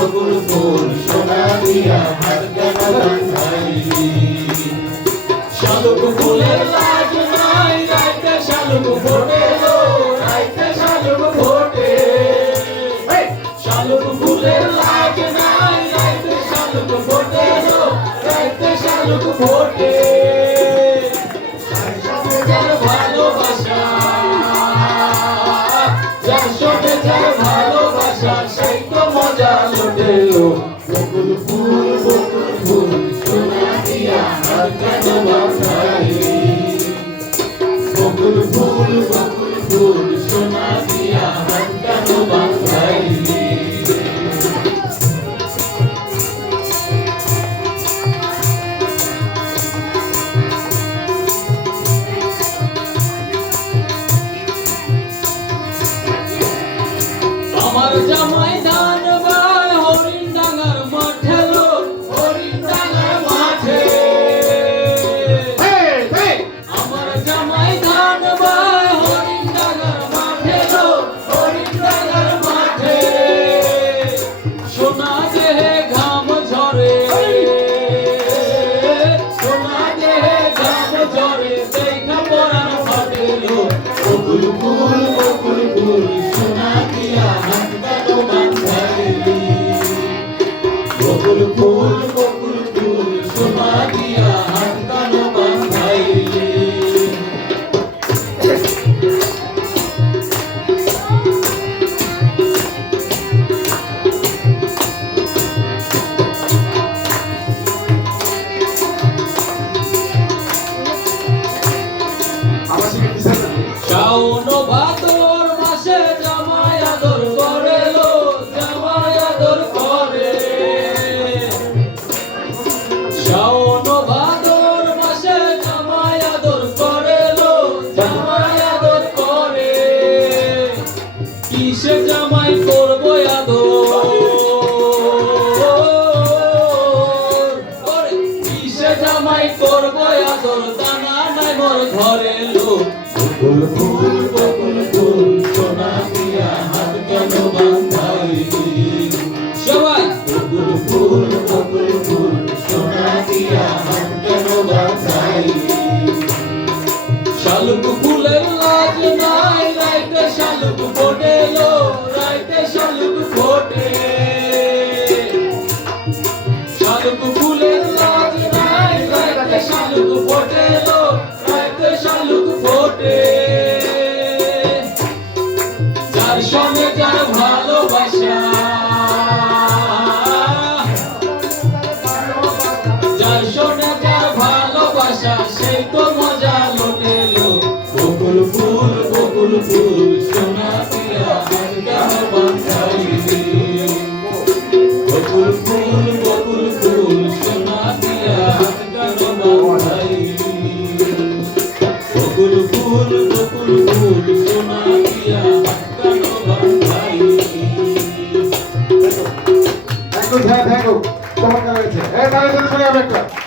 বকুল ফুল সোনা দিয়া হাত কেন বাঁধাইলি শালুক ফুলের লাজ নাই রাইতে শালুক ফোটে গো রাইতে শালুক ফোটে শালুক ফুলের লাজ নাই রাইতে শালুক ফোটে গো রাইতে শালুক ফোটে যার ভালোবাসা যার সঙ্গে যার ভালোবাসা সেই তো মজা লুটেলো বকুল ফুল সোনা দিয়া হাত কেন বাঁধাইলি বকুল ফুল সোনা দিয়া হাত কেন বাঁধাইলি আমার জামাই ধান বায় হরিণ ডাঙ্গার মাঠে লো হরিণ ডাঙ্গার মাঠে আমার জামাই ধান বায় হরিণ ডাঙ্গার মাঠে লো হরিণ ডাঙ্গার মাঠে সোনা দেহে ঘাম ঝরে সোনা দেহে ঘাম ঝরে দেখা পরাণ ফাটে লো বকুল ফুল সোনা দিয়া হাত কেন বাঁধাইলি বকুল ফুল সোনা দিয়া হাত কেন বাঁধাইলি শাওন ভাদর মাসে জামাই আদর করে লো জামাই আদর করে শাওন ভাদর মাসে জামাই আদর করে লো জামাই আদর করে কিসে জামাই করব আদর কিসে জামাই করব আদর দানা নাই মোর ঘরে লো বকুল ফুল সোনা দিয়া হাত কেন বাঁধাইলি সবাই বকুল ফুল সোনা দিয়া হাত কেন বাঁধাইলি শালুক ফুলের লাজ নাই রাইতে শালুক ফোটে লো রাইতে শালুক ফোটে শালুক ফুলের লাজ নাই রাইতে শালুক ফোটে লো রাইতে শালুক ফোটে যার সঙ্গে যার ভালোবাসা যার সঙ্গে যার ভালোবাসা সেই তো মজা লুটেলো বকুল ফুল সোনা দিয়া হাত কেন বাঁধাইলি বকুল ফুল সোনা দিয়া হাত কেন বাঁধাইলি বকুল ফুল সোনা দিয়া হাত কেন বাঁধাইলি থ্যাংক ইউ তোমার কাছে এই তাহলে শুনে একটা